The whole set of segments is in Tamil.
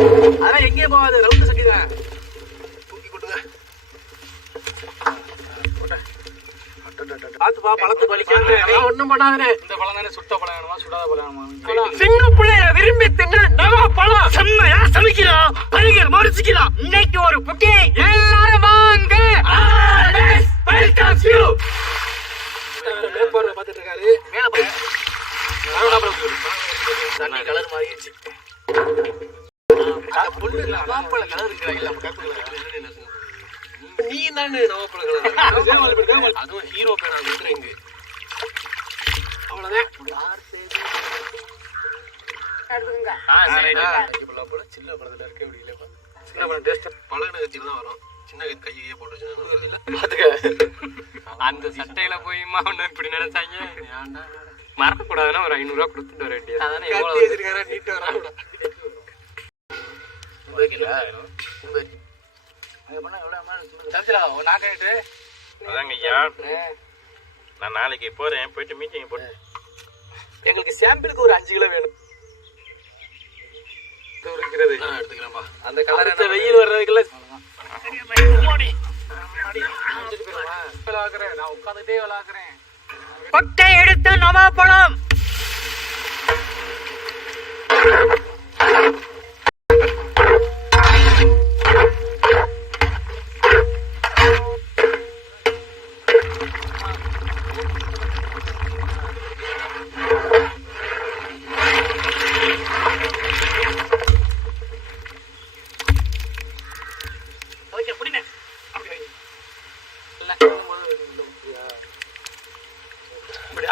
அதெல்லாம் எங்கேயும் போகாது, ரவுண்டு சட்டிடுவேன். தூக்கி கொட்டுங்க. பாத்துப்பா, பழத்துக்கு வலிக்காது. ஒண்ணும் பண்ணாதே. இந்த பழம் தானே சுட்ட பழம் வேணுமா, சுடாத பழம் வேணுமா? சின்ன பிள்ளைய விரும்பி தின்னு நவா பழம் செம்மையா சமைக்கிறோம். பரிகள் மறுச்சிக்கிறோம். இன்னைக்கு ஒரு குட்டி எல்லாரும் வாங்க. மேற்பார்வை பார்த்துட்டு இருக்காரு. மேல தண்ணி கலர் மாறிடுச்சு. பொண்ணு நவாப்பழ கலர் இருக்கிறாங்க. நீ தானே நவாப்பழ கலர். அதுவும் ஹீரோ பேர் நான் இருக்கிறேங்க. அவ்வளவுதான். சின்ன பழத்துல இருக்க முடியல. சின்ன பழம் டேஸ்ட் பழகு கட்சியில தான் வரும். சின்ன கையே போட்டு அந்த சட்டையில போய் இப்படி நினைச்சாங்க. மறக்கக்கூடாதுன்னா ஒரு 500 ரூபா கொடுத்துட்டு வர வேண்டியது. நான் நாளைக்கு போறேன், போயிட்டு மீட்டிங் போட்டு எங்களுக்கு சாம்பிளுக்கு ஒரு 5 கிலோ வேணும். எடுத்துக்கிறேன்பா. அந்த கலர் வெயில் வர்றதுக்குள்ள நான் உட்காந்துட்டே விளாக்குறேன். கொட்டை எடுத்த நவாப்பழம்.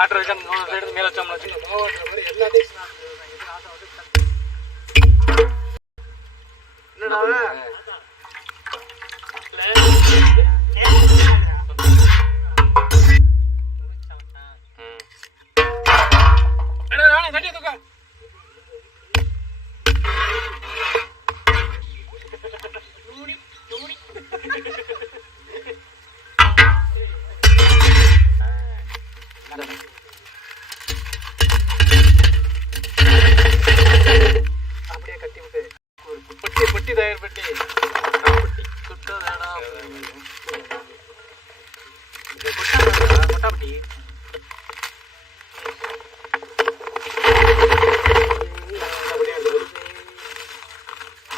ஆட்டர் வச்சு மேல வச்சோம்னா என்னடா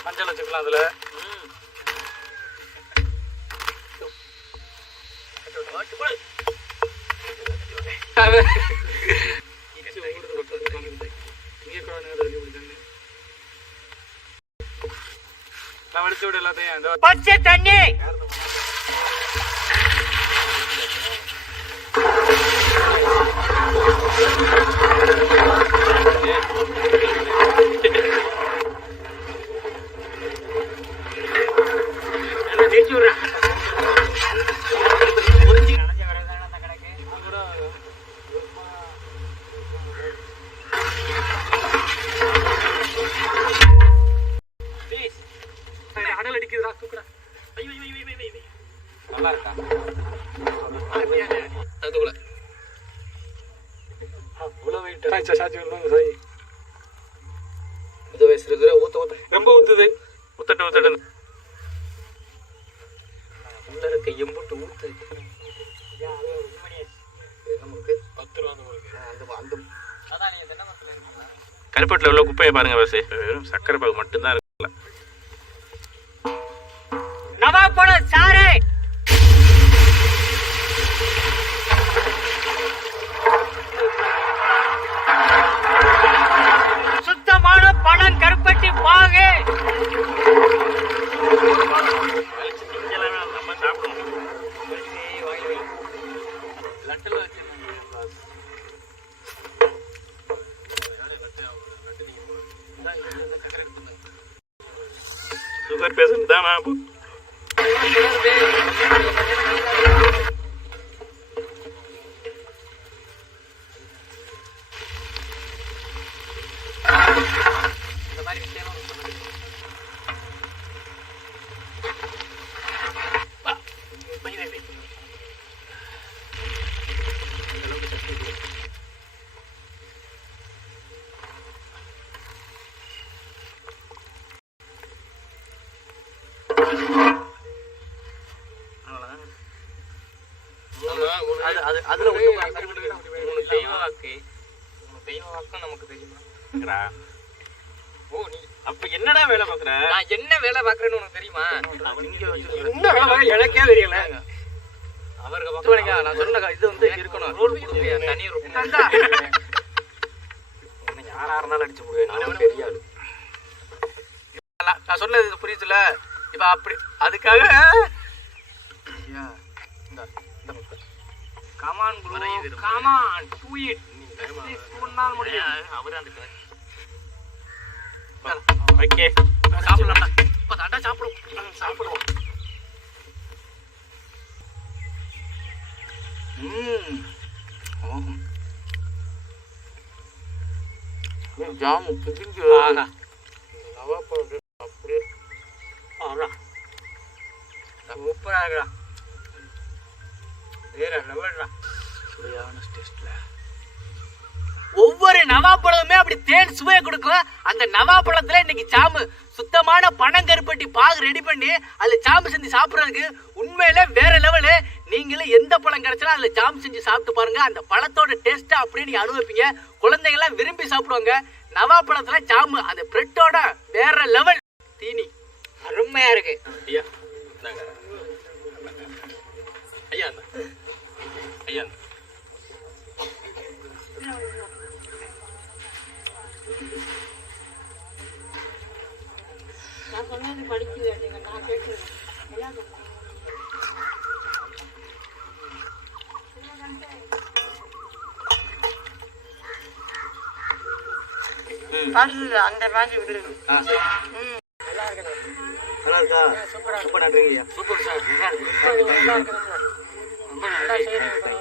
மஞ்சள் வச்சுக்கலாம் அதுல. வடிச்சு விடு எல்லாத்தையும். பச்சை தண்ணி தேய்ச்சி விடுறேன். அடல் அடிக்குதுடா, தூக்குடா. நல்லா இருக்கா? ரொம்ப ஊத்துது. ஊத்தட்டு ஊத்தட்டு உள்ளர கையும் போட்டு ஊத்து. கருப்பட்டில் உள்ள குப்பையை பாருங்க பஸ். வெறும் சக்கரை பாகு மட்டும்தான் இருக்குல்ல. நவாப்பழ சாறு சுத்தமான பழம் கருப்பட்டி பாகு. நம்ம சாப்பிடணும். சுகர் பேஷண்ட் தானா? இந்த மாதிரி விஷயம் அதுல மூணு தெய்வ வாக்கு. தெய்வ வாக்கும் நமக்கு தெரியுமா? ஓ நீ அப்ப என்னடா வேலை பாக்குற? நான் என்ன வேலை பாக்குறேன்னு உனக்கு தெரியுமா? என்ன வேலை பாக்குற எனக்கே தெரியல. அவருக்கு பக்கத்துலங்க நான் சொன்ன இது வந்து இருக்கணும். ரோல் போடுங்க தனி ரோல். என்ன யாரா இருந்தாலும் அடிச்சு போடுவேன். நான் பெரிய ஆளு. நான் சொன்னது புரியுதுல? இப்ப அப்படி அதுக்காக ஐயா இந்த come on bro come on to it. நீ சொன்னால் முடியும். அவரே அந்த ஓகே சாப்பிடலாம்டா. இப்ப தாண்டா சாப்பிடுவோம். ஜாமு பிடிங்க. அப்படியே சூப்பரா இருக்குடா. வேற லெவல்டா. சுவையான டேஸ்ட்ல ஒவ்வொரு நவாப்பழமுமே அப்படி தேன் சுவையை கொடுக்கும். அந்த நவாப்பழத்துல இன்னைக்கு சாமு சுத்தமான பனங்கருப்பட்டி பாகு ரெடி பண்ணி அதுல சாமு செஞ்சு சாப்பிட்றதுக்கு உண்மையிலே வேற லெவலு. நீங்களும் எந்த பழம் கிடைச்சாலும் அதுல சாமு செஞ்சு சாப்பிட்டு பாருங்க. அந்த பழத்தோட டேஸ்ட்டை அப்படியே நீங்க அனுபவிப்பீங்க. குழந்தைங்களாம் விரும்பி சாப்பிடுவாங்க. நவாப்பழத்துல சாமு அந்த பிரெட்டோட வேற லெவல் தீனி அருமையா இருக்கு. ஐயா ஐயா ஐயா நான் சொன்னது படிக்கல, நான் கேட்கிறேன். அந்த மாதிரி விடு. நல்லா இருக்கா? சூப்பரா நன்றிங்க. Super sir. நல்லா இருக்கு. ரொம்ப நல்லா செய்யறீங்க.